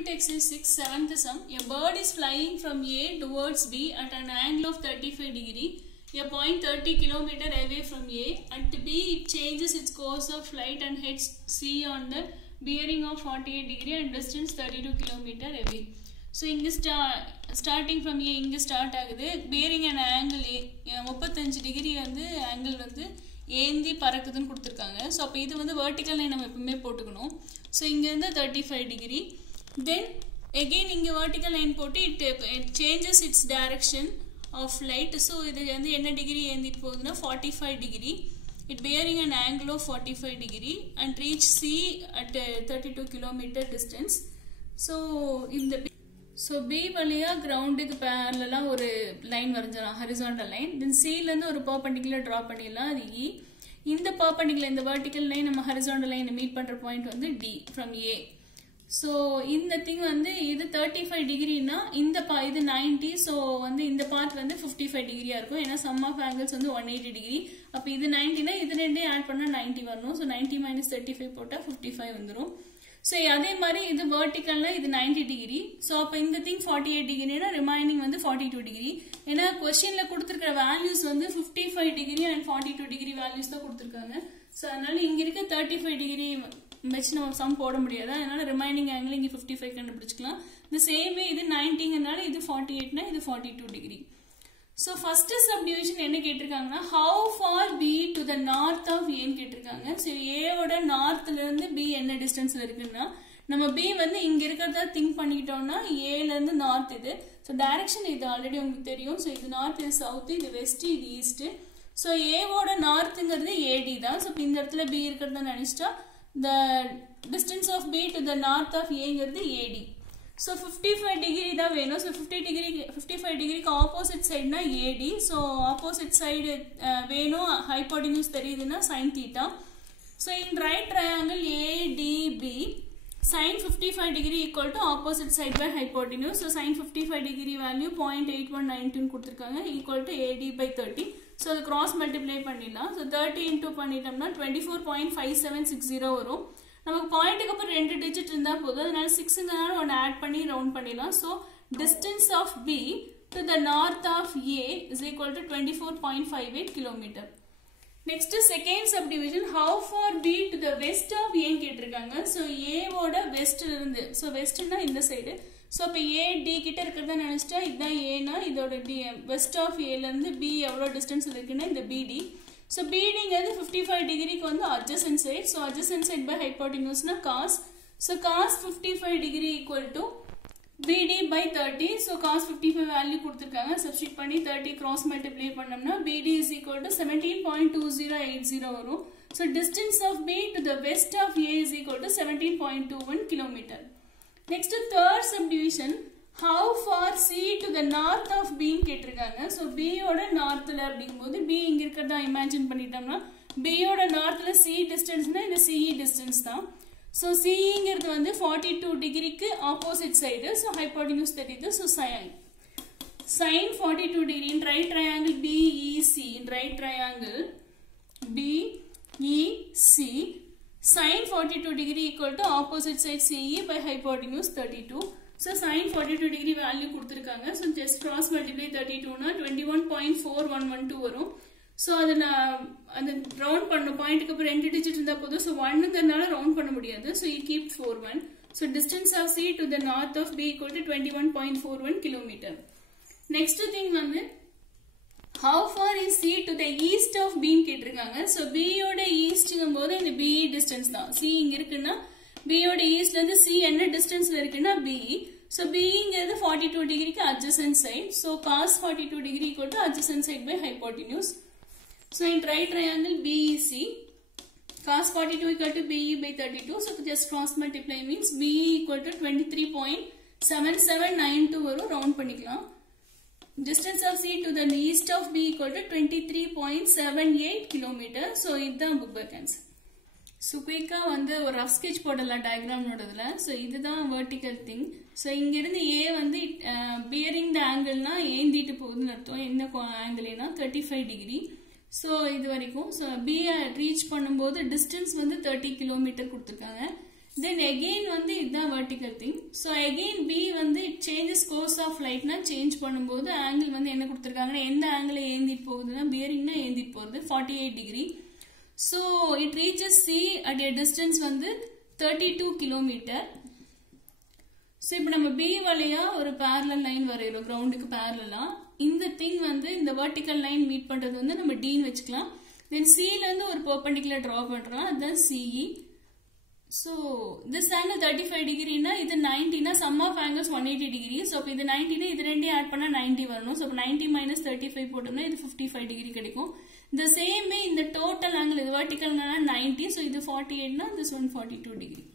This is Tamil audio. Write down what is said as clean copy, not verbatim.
Repeat exercise 6, 7th sum. A bird is flying from A towards B at an angle of 35 degree. A point 30 km away from A. At B, it changes its course of flight and hits C on the bearing of 48 degree and distance 32 km away. So, starting from A, இங்க start ஆகுது. Bearing an angle 35 degree வந்து angle வந்து ஏந்தி பறக்குதுன்னு கொடுத்துருக்காங்க. ஸோ அப்போ இது வந்து vertical line நம்ம எப்பவுமே போட்டுக்கணும். ஸோ இங்கேருந்து 35 degree. Then again இங்கே vertical line போட்டு it changes its direction of flight. So இது வந்து என்ன டிகிரி ஏந்திட்டு போகுதுன்னா 45 degree. It bearing an angle of 45 degree and reach C at 32 km distance. So இந்த B வழியா கிரவுண்டுக்கு பேரலா ஒரு லைன் வரைஞ்சலாம், ஹரிசாண்டல் லைன். தென் Cலேருந்து ஒரு பர்பெண்டிகுலர் ட்ரா பண்ணிடலாம், அது E. இந்த பர்பெண்டிகுலர் இந்த வெர்டிக்கல் லைன் நம்ம ஹரிசாண்டல் லைனை மீட் பண்ற பாயிண்ட் வந்து D ஃப்ரம் A. ஸோ இந்த திங் வந்து இது 35 டிகிரினா இந்த இது 90. ஸோ வந்து இந்த பார்ட் வந்து 55 டிகிரியா இருக்கும். ஏன்னா சம் ஆஃப் ஆங்கிள்ஸ் வந்து 180 டிகிரி. அப்போ இது 90னா இது ரெண்டையும் ஆட் பண்ணா 90 வரணும். ஸோ 90 - 35 போட்டா 55 வந்துடும். ஸோ அதே மாதிரி இது வெர்டிக்கல்னா இது 90 டிகிரி. ஸோ அப்போ இந்த திங் 48 டிகிரினா ரிமைனிங் வந்து 42 டிகிரி. ஏன்னா கொஸ்டின்ல கொடுத்துருக்கிற வேல்யூஸ் வந்து 55 டிகிரி அண்ட் 42 டிகிரி வேல்யூஸ் தான் கொடுத்துருக்காங்க. ஸோ அதனால இங்க இருக்க 35 டிகிரி வச்சு நம்ம சம் போட முடியாது. அதனால ரிமைனிங் ஆங்கிள் இங்க 55 கண்டுபிடிச்சிக்கலாம். இந்த சேம் வே இது 90ங்கனால இது 48னா இது 42 டிகிரி. ஸோ ஃபர்ஸ்ட் சப்டிவிஷன் என்ன கேட்டிருக்காங்கன்னா how far B to the north of ஏன்னு கேட்டிருக்காங்க. ஸோ ஏவோட நார்த்ல இருந்து பி என்ன டிஸ்டன்ஸ்ல இருக்குன்னா நம்ம பி வந்து இங்க இருக்கிறதா திங்க் பண்ணிக்கிட்டோம்னா ஏல இருந்து நார்த் இது. ஸோ டைரக்ஷன் இது ஆல்ரெடி உங்களுக்கு தெரியும். ஸோ இது நார்த், இது சவுத், இது வெஸ்ட், இது ஈஸ்ட். ஸோ ஏவோட நார்த்துங்கிறது ஏடி தான். ஸோ இந்த இடத்துல பி இருக்கிறதா நினைச்சிட்டா the distance of B to the north of A ங்கிறது AD. So 55 degree தான் வேணும். So 55 degree opposite side னா AD. So opposite side வேணும், hypotenuse தெரியுதுன்னா sin theta. So in right triangle ADB, sin 55 degree equal to opposite side by hypotenuse. So sin 55 degree value 0.8192 கொடுத்திருக்காங்க, equal to AD by 30. So the cross multiply பண்ணிடலாம். So 30 into பண்ணிட்டோம்னா 24.5760 வரும். நமக்கு பாயிண்ட்டுக்கு அப்புறம் 2 டிஜிட் இருந்தா போதும். அதனால 6ங்கனால ஒன்று ஆட் பண்ணி ரவுண்ட் பண்ணிடலாம். So distance of B to the north of A is equal to 24.58 km. Next second subdivision, how far B to the west of A கேட்டிருக்காங்க. So A ஓட வெஸ்ட்ல இருந்து, so வெஸ்ட்னா இந்த சைடு. ஸோ இப்போ AD கிட்ட இருக்கிறதா நினைச்சிட்டா இதுதான் ஏனா இதோட வெஸ்ட் ஆஃப் ஏல இருந்து பி எவ்வளோ டிஸ்டன்ஸ் இருக்குன்னா இந்த BD. ஸோ BDங்கிறது 55 டிகிரிக்கு வந்து adjacent side. So adjacent side by ஹைப்போட்டென்யூஸ்னா cos. So cos 55 degree equal to BD by 30. So cos 55 value கொடுத்துருக்காங்க. சப்ஸ்டிட் பண்ணி 30 கிராஸ் மல்டிப்ளை பண்ணோம்னா BD is equal to 17.2080 வரும். So distance of B to the west of A is equal to 17.21 km. Next third subdivision, how far C to the north of B கேட்டிருக்காங்க. ஸோ B ஓட நார்த்தில் அப்படிங்கும்போது B இங்க இருக்கிறதா இமேஜின் பண்ணிட்டோம்னா B ஓட நார்த்தில் C டிஸ்டன்ஸ்னா இந்த CE டிஸ்டன்ஸ் தான். ஸோ CEங்கிறது வந்து 42 டிகிரிக்கு ஆப்போசிட் சைடு. ஸோ ஹைப்போட்டென்யூஸ் தெரியுது. So sin 42 degree in right triangle BEC, in right triangle BEC, sin 42 degree equal to opposite side CE by hypotenuse 32. So sin 42 degree value கொடுத்திருக்காங்க. So just cross multiply 32 னா 21.4112 வரும். So அதுல அந்த ரவுண்ட் பண்ண பாயிண்ட்க்கு அப்புறம் 2 டிஜிட் இருந்தா போதும். So 1ங்கறனால ரவுண்ட் பண்ண முடியாது. So you keep 41. So distance of C to the north of B equal to 21.41 km. Next thing வந்து how far is C to the east of B கேட்டிருக்காங்க. ஸோ B யோட ஈஸ்ட்ங்கும் போது இந்த BE டிஸ்டன்ஸ் தான். C இங்க இருக்குன்னா B யோட ஈஸ்ட்ல இருந்து C என்ன டிஸ்டன்ஸ்ல இருக்குன்னா BE. ஸோ BEங்கிறது 42 டிகிரிக்கு adjacent side. So cos 42 degree equal to adjacent side by hypotenuse. So in right triangle BEC, cos 42 equal to BE by 32. So just cross multiply means BE equal to 23.7792 வரும். ரவுண்ட் பண்ணிக்கலாம். Distance of C to the east of B equal to 23.78 km. So இதுதான் book back answer. So quick வந்து ஒரு rough sketch போடலாம் diagram நோடதுல. So இதுதான் vertical thing. So இங்க இருந்து A வந்து bearing the angle னா ஏந்திட்டு போகுதுன்னு அர்த்தம். என்ன ஆங்கிள்னா 35 degree. So இது வரைக்கும். So B reach பண்ணும்போது distance வந்து 30 km கொடுத்திருக்காங்க. Then again வந்து இதுதான் vertical thing. So again B வந்து it changes course of light னா change பண்ணும்போது angle வந்து என்ன கொடுத்திருக்காங்கன்னா எந்த angle ஏந்திட்டு போகுதுன்னா bearingனா ஏந்திட்டு போகுது 48 degree. So it reaches C at a distance வந்து 32 kilometer. So இப்போ நம்ம B வழியா ஒரு parallel line வரையிறோம் groundக்கு parallel-ஆ. இந்த thing வந்து இந்த vertical line meet பண்றது வந்து நம்ம D ன்னு வெச்சுக்கலாம். Then C ல இருந்து ஒரு perpendicular draw பண்றோம். அதுதான் CE. So this angle 35 degree na idu 90 na sum of angles 180 degree. So idu 90 na idu rendu add panna 90 varanum. So 90 minus 35 போட்டோம்னா இது 55 degree கிடைக்கும். The same way in the total angle vertical na 90. So இது 48 na this one 42 degree.